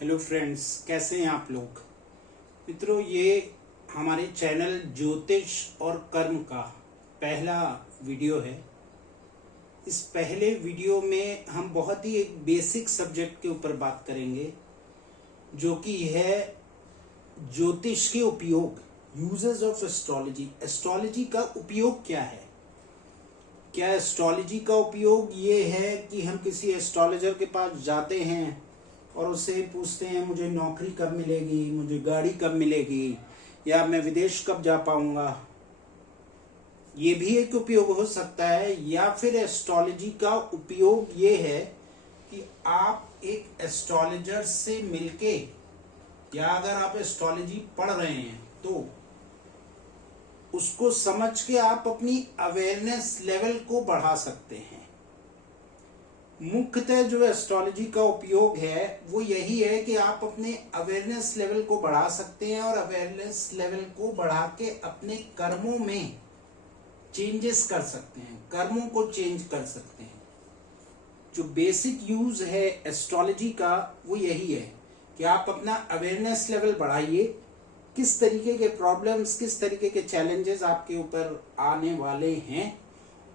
Hello friends, कैसे हैं आप लोग। मित्रों, ये हमारे चैनल ज्योतिष और कर्म का पहला वीडियो है। इस पहले वीडियो में हम बहुत ही एक बेसिक सब्जेक्ट के ऊपर बात करेंगे, जो कि है ज्योतिष के उपयोग, यूजेस ऑफ एस्ट्रोलॉजी। एस्ट्रोलॉजी का उपयोग क्या है। क्या एस्ट्रोलॉजी का उपयोग ये है कि हम किसी एस्ट्रोलॉजर के पास जाते हैं और उससे पूछते हैं मुझे नौकरी कब मिलेगी, मुझे गाड़ी कब मिलेगी, या मैं विदेश कब जा पाऊंगा। ये भी एक उपयोग हो सकता है। या फिर एस्ट्रोलॉजी का उपयोग ये है कि आप एक एस्ट्रोलॉजर से मिलके, या अगर आप एस्ट्रोलॉजी पढ़ रहे हैं तो उसको समझ के आप अपनी अवेयरनेस लेवल को बढ़ा सकते हैं। मुख्यतः जो एस्ट्रोलॉजी का उपयोग है वो यही है कि आप अपने अवेयरनेस लेवल को बढ़ा सकते हैं और अवेयरनेस लेवल को बढ़ा के अपने कर्मों में चेंजेस कर सकते हैं, कर्मों को चेंज कर सकते हैं। जो बेसिक यूज है एस्ट्रोलॉजी का वो यही है कि आप अपना अवेयरनेस लेवल बढ़ाइए। किस तरीके के प्रॉब्लम्स, किस तरीके के चैलेंजेस आपके ऊपर आने वाले हैं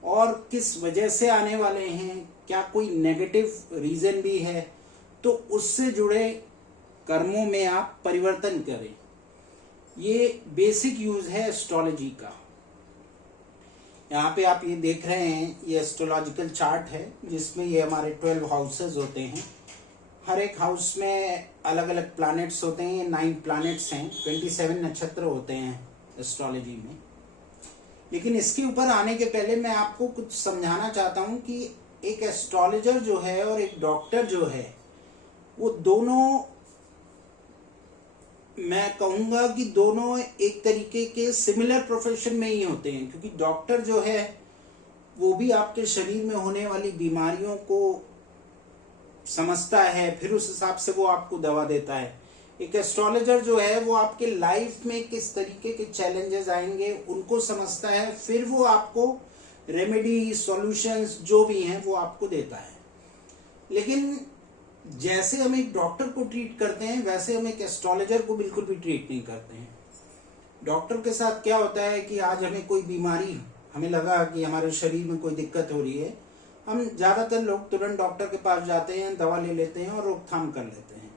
और किस वजह से आने वाले हैं, क्या कोई नेगेटिव रीजन भी है, तो उससे जुड़े कर्मों में आप परिवर्तन करें। ये बेसिक यूज है एस्ट्रोलॉजी का। यहाँ पे आप ये देख रहे हैं, ये एस्ट्रोलॉजिकल चार्ट है जिसमें ये हमारे 12 हाउसेस होते हैं। हर एक हाउस में अलग अलग प्लैनेट्स होते हैं। ये 9 प्लैनेट्स हैं, 27 नक्षत्र होते हैं एस्ट्रोलॉजी में। लेकिन इसके ऊपर आने के पहले मैं आपको कुछ समझाना चाहता हूँ कि एक एस्ट्रोलॉजर जो है और एक डॉक्टर जो है, वो दोनों, मैं कहूँगा कि दोनों एक तरीके के सिमिलर प्रोफेशन में ही होते हैं। क्योंकि डॉक्टर जो है वो भी आपके शरीर में होने वाली बीमारियों को समझता है, फिर उस हिसाब से वो आपको दवा देता है। एक एस्ट्रोलॉजर जो है वो आपके लाइफ में किस तरीके के चैलेंजेस आएंगे उनको समझता है, फिर वो आपको रेमेडी, सॉल्यूशंस जो भी हैं वो आपको देता है। लेकिन जैसे हम एक डॉक्टर को ट्रीट करते हैं वैसे हम एक एस्ट्रोलॉजर को बिल्कुल भी ट्रीट नहीं करते हैं। डॉक्टर के साथ क्या होता है कि आज हमें कोई बीमारी, हमें लगा कि हमारे शरीर में कोई दिक्कत हो रही है, हम ज्यादातर लोग तुरंत डॉक्टर के पास जाते हैं, दवा ले लेते हैं और रोकथाम कर लेते हैं।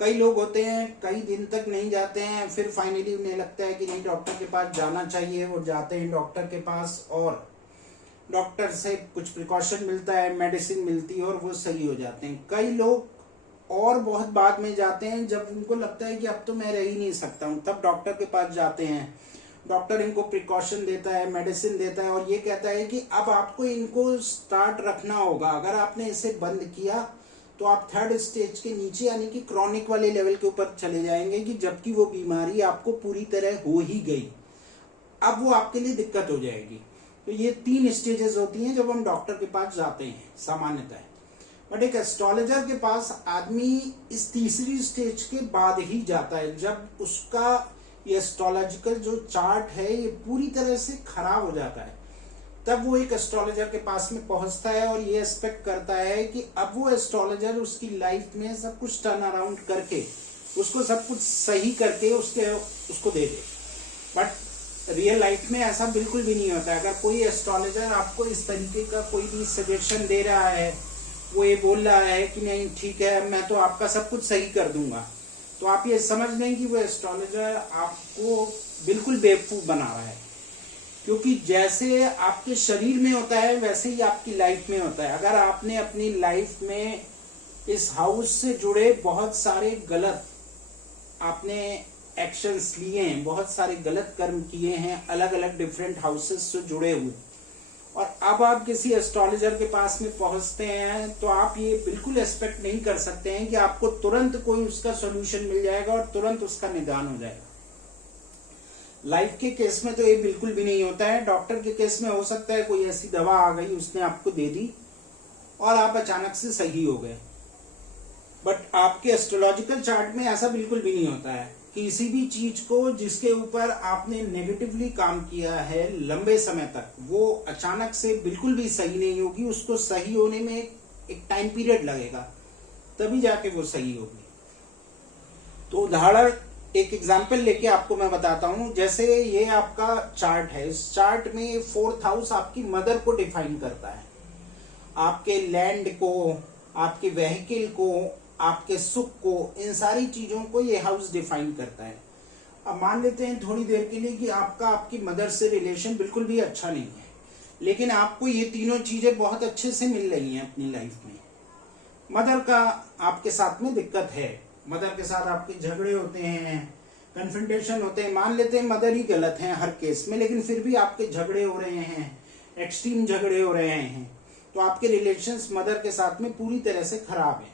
कई लोग होते हैं कई दिन तक नहीं जाते हैं, फिर फाइनली उन्हें लगता है कि नहीं, डॉक्टर के पास जाना चाहिए। वो जाते हैं डॉक्टर के पास और डॉक्टर से कुछ प्रिकॉशन मिलता है, मेडिसिन मिलती है और वो सही हो जाते हैं। कई लोग और बहुत बाद में जाते हैं, जब उनको लगता है कि अब तो मैं रह ही नहीं सकता हूँ, तब डॉक्टर के पास जाते हैं। डॉक्टर इनको प्रिकॉशन देता है, मेडिसिन देता है और ये कहता है कि अब आपको इनको स्टार्ट रखना होगा। अगर आपने इसे बंद किया तो आप 3rd स्टेज के नीचे यानी कि क्रॉनिक वाले लेवल के ऊपर चले जाएंगे, कि जबकि वो बीमारी आपको पूरी तरह हो ही गई, अब वो आपके लिए दिक्कत हो जाएगी। तो ये 3 स्टेजेस होती हैं जब हम डॉक्टर के पास जाते हैं सामान्यतः। बट एक एस्ट्रोलॉजर के पास आदमी इस तीसरी स्टेज के बाद ही जाता है, जब उसका ये एस्ट्रोलॉजिकल जो चार्ट है ये पूरी तरह से खराब हो जाता है। तब वो एक एस्ट्रोलॉजर के पास में पहुंचता है और ये एक्सपेक्ट करता है कि अब वो एस्ट्रोलॉजर उसकी लाइफ में सब कुछ टर्न अराउंड करके, उसको सब कुछ सही करके उसको दे दे। बट रियल लाइफ में ऐसा बिल्कुल भी नहीं होता है। अगर कोई एस्ट्रोलॉजर आपको इस तरीके का कोई भी सजेशन दे रहा है, वो ये बोल रहा है कि नहीं ठीक है मैं तो आपका सब कुछ सही कर दूंगा, तो आप ये समझ लें कि वो एस्ट्रोलॉजर आपको बिल्कुल बेवकूफ बना रहा है। क्योंकि जैसे आपके शरीर में होता है वैसे ही आपकी लाइफ में होता है। अगर आपने अपनी लाइफ में इस हाउस से जुड़े बहुत सारे गलत आपने एक्शंस लिए हैं, बहुत सारे गलत कर्म किए हैं अलग अलग डिफरेंट हाउसेस से जुड़े हुए, और अब आप किसी एस्ट्रोलॉजर के पास में पहुंचते हैं, तो आप ये बिल्कुल एक्सपेक्ट नहीं कर सकते हैं कि आपको तुरंत कोई उसका सॉल्यूशन मिल जाएगा और तुरंत उसका निदान हो जाएगा। लाइफ के केस में तो ये बिल्कुल भी नहीं होता है। डॉक्टर के केस में हो सकता है कोई ऐसी दवा आ गई, उसने आपको दे दी और आप अचानक से सही हो गए। बट आपके एस्ट्रोलॉजिकल चार्ट में ऐसा बिल्कुल भी नहीं होता है। किसी भी चीज को जिसके ऊपर आपने नेगेटिवली काम किया है लंबे समय तक, वो अचानक से बिल्कुल भी सही नहीं होगी। उसको सही होने में एक टाइम पीरियड लगेगा, तभी जाके वो सही होगी। तो उदाहरण एक एग्जाम्पल लेके आपको मैं बताता हूं। जैसे ये आपका चार्ट है, इस चार्ट में फोर्थ हाउस आपकी मदर को डिफाइन करता है, आपके लैंड को, आपके व्हीकल को, आपके सुख को, इन सारी चीजों को ये हाउस डिफाइन करता है। अब मान लेते हैं थोड़ी देर के लिए कि आपका आपकी मदर से रिलेशन बिल्कुल भी अच्छा नहीं है, लेकिन आपको ये तीनों चीजें बहुत अच्छे से मिल रही हैं अपनी लाइफ में। मदर का आपके साथ में दिक्कत है, मदर के साथ आपके झगड़े होते हैं, कन्फ्रंटेशन होते हैं। मान लेते हैं मदर ही गलत है हर केस में, लेकिन फिर भी आपके झगड़े हो रहे हैं, एक्सट्रीम झगड़े हो रहे हैं, तो आपके रिलेशंस मदर के साथ में पूरी तरह से खराब है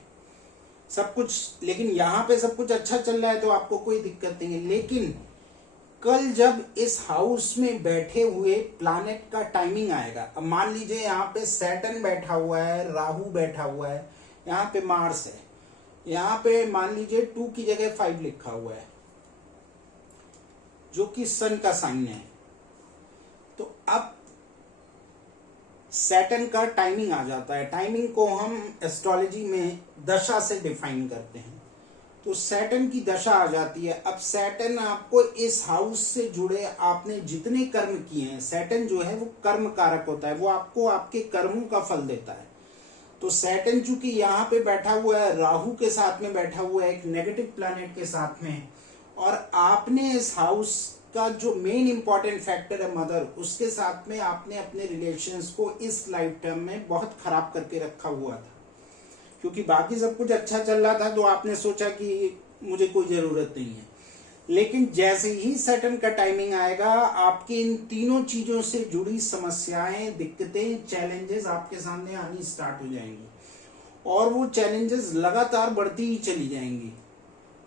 सब कुछ। लेकिन यहाँ पे सब कुछ अच्छा चल रहा है तो आपको कोई दिक्कत नहीं है। लेकिन कल जब इस हाउस में बैठे हुए प्लैनेट का टाइमिंग आएगा, अब मान लीजिए यहाँ पे सैटर्न बैठा हुआ है, राहु बैठा हुआ है, यहाँ पे मार्स है, यहाँ पे मान लीजिए 2 की जगह 5 लिखा हुआ है जो कि सन का साइन है। तो अब सैटर्न का टाइमिंग आ जाता है। टाइमिंग को हम एस्ट्रोलॉजी में दशा से डिफाइन करते हैं। तो सैटर्न की दशा आ जाती है। अब सैटर्न आपको इस हाउस से जुड़े आपने जितने कर्म किए हैं, सैटर्न जो है वो कर्म कारक होता है, वो आपको आपके कर्मों का फल देता है। तो सैटर्न चूंकि यहाँ पे बैठा हुआ है, राहु के साथ में बैठा हुआ है, एक नेगेटिव प्लैनेट के साथ में, और आपने इस हाउस का जो मेन इंपॉर्टेंट फैक्टर है मदर, उसके साथ में आपने अपने रिलेशंस को इस लाइफ टाइम में बहुत खराब करके रखा हुआ था। क्योंकि बाकी सब कुछ अच्छा चल रहा था तो आपने सोचा कि मुझे कोई जरूरत नहीं है। लेकिन जैसे ही सैटर्न का टाइमिंग आएगा, आपकी इन तीनों चीजों से जुड़ी समस्याएं, दिक्कतें, चैलेंजेस आपके सामने आनी स्टार्ट हो जाएंगी, और वो चैलेंजेस लगातार बढ़ती ही चली जाएंगी।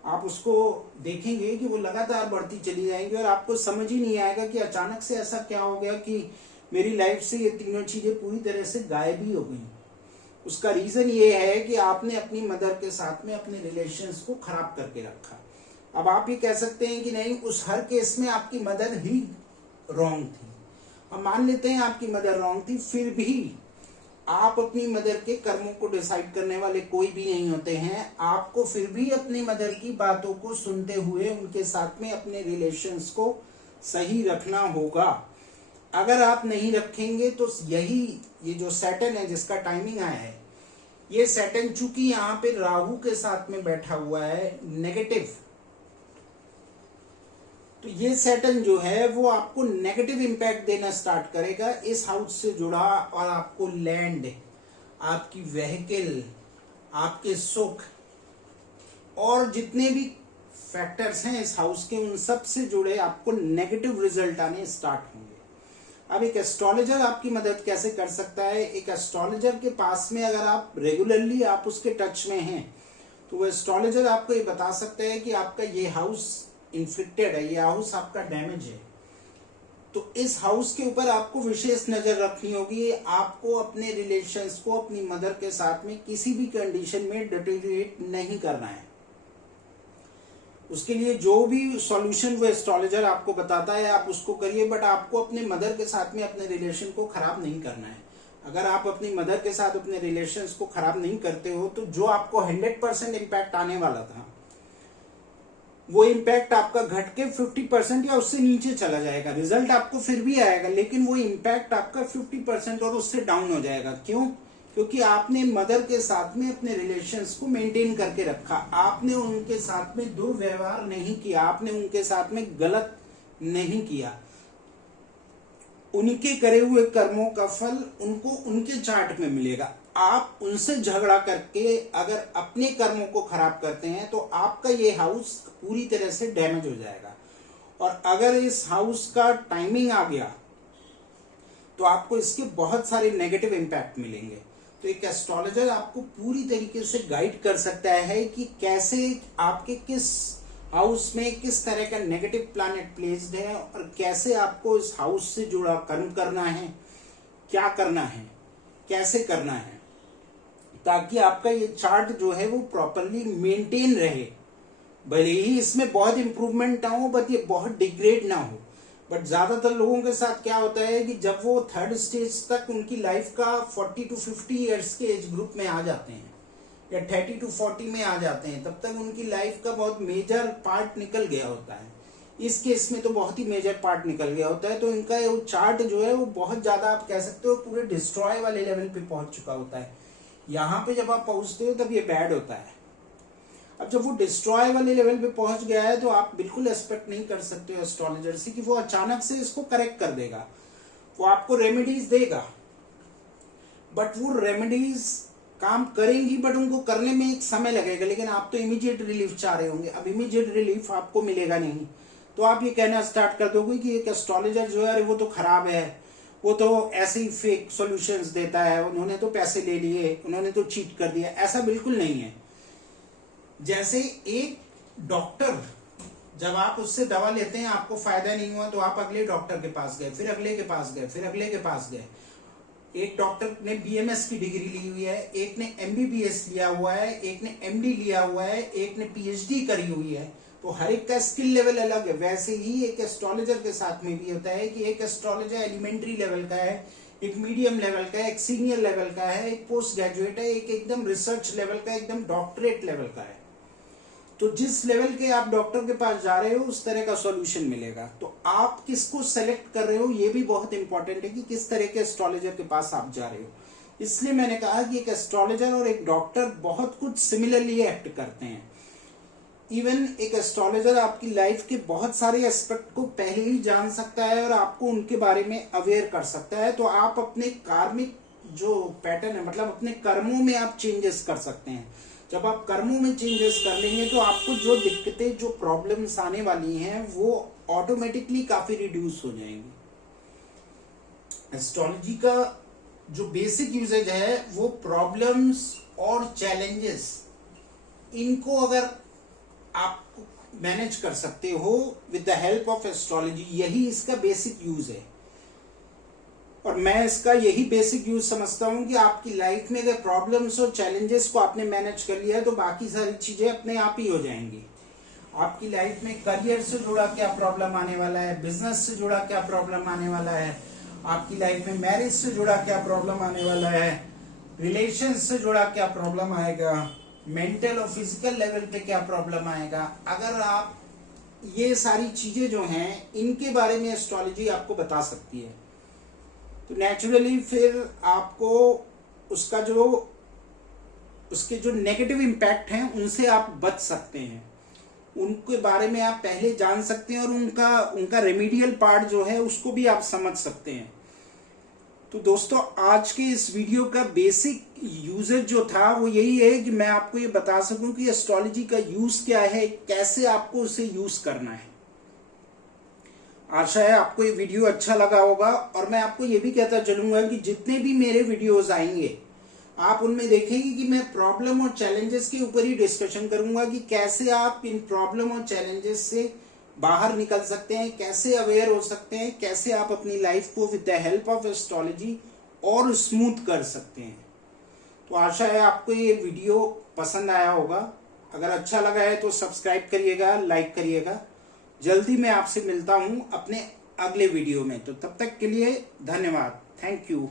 आप उसको देखेंगे कि वो लगातार बढ़ती चली जाएंगी और आपको समझ ही नहीं आएगा कि अचानक से ऐसा क्या हो गया कि मेरी लाइफ से ये तीनों चीजें पूरी तरह से गायब ही हो गई। उसका रीजन ये है कि आपने अपनी मदर के साथ में अपने रिलेशंस को खराब करके रखा। अब आप ये कह सकते हैं कि नहीं, उस हर केस में आपकी मदर ही रॉन्ग थी। अब मान लेते हैं आपकी मदर रॉन्ग थी, फिर भी आप अपनी मदर के कर्मों को डिसाइड करने वाले कोई भी नहीं होते हैं। आपको फिर भी अपनी मदर की बातों को सुनते हुए उनके साथ में अपने रिलेशंस को सही रखना होगा। अगर आप नहीं रखेंगे तो ये जो सैटर्न है जिसका टाइमिंग आया है, ये सैटर्न चूंकि यहाँ पे राहु के साथ में बैठा हुआ है नेगेटिव, तो ये सैटर्न जो है वो आपको नेगेटिव इंपैक्ट देना स्टार्ट करेगा इस हाउस से जुड़ा, और आपको लैंड, आपकी व्हीकल, आपके सुख और जितने भी फैक्टर्स हैं इस हाउस के, उन सब से जुड़े आपको नेगेटिव रिजल्ट आने स्टार्ट होंगे। अब एक एस्ट्रोलॉजर आपकी मदद कैसे कर सकता है? एक एस्ट्रोलॉजर के पास में अगर आप रेगुलरली आप उसके टच में हैं, तो वो एस्ट्रोलॉजर आपको ये बता सकता है कि आपका ये हाउस इन्फेक्टेड है, ये हाउस आपका डैमेज है। तो इस हाउस के ऊपर आपको विशेष नजर रखनी होगी। आपको अपने रिलेशंस को अपनी मदर के साथ में किसी भी कंडीशन में डिटेरियोरेट नहीं करना है। उसके लिए जो भी सॉल्यूशन वो एस्ट्रोलॉजर आपको बताता है आप उसको करिए, बट आपको अपने मदर के साथ में अपने रिलेशन को खराब नहीं करना है। अगर आप अपनी मदर के साथ अपने रिलेशंस को खराब नहीं करते हो, तो जो आपको 100% इम्पैक्ट आने वाला था, वो इम्पैक्ट आपका घट के 50% या उससे नीचे चला जाएगा। रिजल्ट आपको फिर भी आएगा, लेकिन वो इम्पैक्ट आपका 50% और उससे डाउन हो जाएगा। क्यों? क्योंकि आपने मदर के साथ में अपने रिलेशंस को मेंटेन करके रखा, आपने उनके साथ में दुर्व्यवहार नहीं किया, आपने उनके साथ में गलत नहीं किया। उनके करे हुए कर्मों का फल उनको उनके चार्ट में मिलेगा। आप उनसे झगड़ा करके अगर अपने कर्मों को खराब करते हैं तो आपका ये हाउस पूरी तरह से डैमेज हो जाएगा। और अगर इस हाउस का टाइमिंग आ गया तो आपको इसके बहुत सारे नेगेटिव इम्पैक्ट मिलेंगे। तो एक एस्ट्रोलॉजर आपको पूरी तरीके से गाइड कर सकता है कि कैसे आपके किस हाउस में किस तरह का नेगेटिव प्लैनेट प्लेस्ड है और कैसे आपको इस हाउस से जुड़ा कर्म करना है, क्या करना है, कैसे करना है, ताकि आपका ये चार्ट जो है वो प्रॉपरली मेंटेन रहे। भले ही इसमें बहुत इंप्रूवमेंट ना हो, बट ये बहुत डिग्रेड ना हो। बट ज्यादातर लोगों के साथ क्या होता है कि जब वो 3rd स्टेज तक उनकी लाइफ का 40 to 50 ईयर्स के एज ग्रुप में आ जाते हैं, या 30 to 40 में आ जाते हैं, तब तक उनकी लाइफ का बहुत मेजर पार्ट निकल गया होता है। इस केस में तो बहुत ही मेजर पार्ट निकल गया होता है, तो इनका वो चार्ट जो है वो बहुत ज्यादा आप कह सकते हो पूरे डिस्ट्रॉय वाले लेवल पे पहुंच चुका होता है। यहाँ पे जब आप पहुंचते हो तब ये बैड होता है। अब जब वो डिस्ट्रॉय वाले लेवल पे पहुंच गया है तो आप बिल्कुल एक्सपेक्ट नहीं कर सकते हो एस्ट्रोलॉजर से कि वो अचानक से इसको करेक्ट कर देगा। वो आपको रेमेडीज देगा, बट वो रेमेडीज काम करेंगी, बट उनको करने में एक समय लगेगा। लेकिन आप तो इमीडिएट रिलीफ चाह रहे होंगे, अब इमीडिएट रिलीफ आपको मिलेगा नहीं, तो आप ये कहना स्टार्ट कर दोगे कि एक एस्ट्रोलॉजर जो है वो तो खराब है, वो तो ऐसे ही फेक सॉल्यूशंस देता है, उन्होंने तो पैसे ले लिए, उन्होंने तो चीट कर दिया। ऐसा बिल्कुल नहीं है। जैसे एक डॉक्टर, जब आप उससे दवा लेते हैं आपको फायदा नहीं हुआ तो आप अगले डॉक्टर के पास गए, फिर अगले के पास गए, फिर अगले के पास गए। एक डॉक्टर ने बीएमएस की डिग्री ली हुई है, एक ने एमबीबीएस लिया हुआ है, एक ने एमडी लिया हुआ है, एक ने पीएचडी करी हुई है, तो हर एक का स्किल लेवल अलग है। वैसे ही एक एस्ट्रोलॉजर के साथ में भी होता है कि एक एस्ट्रोलॉजर एलिमेंट्री लेवल का है, एक मीडियम लेवल का है, एक सीनियर लेवल का है, एक पोस्ट ग्रेजुएट है, एक एकदम रिसर्च लेवल का, एकदम डॉक्टरेट लेवल का है। तो जिस लेवल के आप डॉक्टर के पास जा रहे हो उस तरह का सॉल्यूशन मिलेगा। तो आप किसको सेलेक्ट कर रहे हो ये भी बहुत इंपॉर्टेंट है कि किस तरह के एस्ट्रोलॉजर के पास आप जा रहे हो। इसलिए मैंने कहा कि एक एस्ट्रोलॉजर और एक डॉक्टर बहुत कुछ सिमिलरली एक्ट करते हैं। इवन एक एस्ट्रोलॉजर आपकी लाइफ के बहुत सारे एस्पेक्ट को पहले ही जान सकता है और आपको उनके बारे में अवेयर कर सकता है। तो आप अपने कार्मिक जो पैटर्न है, मतलब अपने कर्मों में आप चेंजेस कर सकते हैं। जब आप कर्मों में चेंजेस कर लेंगे तो आपको जो दिक्कतें, जो प्रॉब्लम्स आने वाली हैं वो ऑटोमेटिकली काफी रिड्यूस हो जाएंगी। एस्ट्रोलॉजी का जो बेसिक यूजेज है वो प्रॉब्लम्स और चैलेंजेस, इनको अगर आप मैनेज कर सकते हो with the help of astrology, यही इसका बेसिक यूज है। और मैं इसका यही बेसिक यूज समझता हूं कि आपकी लाइफ में अगर प्रॉब्लम्स और चैलेंजेस को आपने मैनेज कर लिया है तो बाकी सारी चीजें अपने आप ही हो जाएंगी। आपकी लाइफ में करियर से जुड़ा क्या प्रॉब्लम आने वाला है, बिजनेस से जुड़ा क्या प्रॉब्लम आने वाला है, आपकी लाइफ में मैरिज से जुड़ा क्या प्रॉब्लम आने वाला है, रिलेशन से जुड़ा क्या प्रॉब्लम आएगा, मेंटल और फिजिकल लेवल पे क्या प्रॉब्लम आएगा, अगर आप ये सारी चीजें जो हैं इनके बारे में एस्ट्रोलॉजी आपको बता सकती है, तो नेचुरली फिर आपको उसका जो उसके जो नेगेटिव इम्पैक्ट हैं उनसे आप बच सकते हैं, उनके बारे में आप पहले जान सकते हैं और उनका रेमेडियल पार्ट जो है उसको भी आप समझ सकते हैं। तो दोस्तों आज के इस वीडियो का बेसिक यूजेज जो था वो यही है कि मैं आपको ये बता सकूं कि एस्ट्रोलॉजी का यूज क्या है, कैसे आपको उसे यूज करना है। आशा है आपको ये वीडियो अच्छा लगा होगा। और मैं आपको ये भी कहता चलूंगा कि जितने भी मेरे वीडियोस आएंगे आप उनमें देखेंगे कि मैं प्रॉब्लम और चैलेंजेस के ऊपर ही डिस्कशन करूंगा कि कैसे आप इन प्रॉब्लम और चैलेंजेस से बाहर निकल सकते हैं, कैसे अवेयर हो सकते हैं, कैसे आप अपनी लाइफ को with the help of astrology और स्मूथ कर सकते हैं। तो आशा है आपको ये वीडियो पसंद आया होगा। अगर अच्छा लगा है तो सब्सक्राइब करिएगा, लाइक करिएगा। जल्दी मैं आपसे मिलता हूं अपने अगले वीडियो में, तो तब तक के लिए धन्यवाद। Thank you.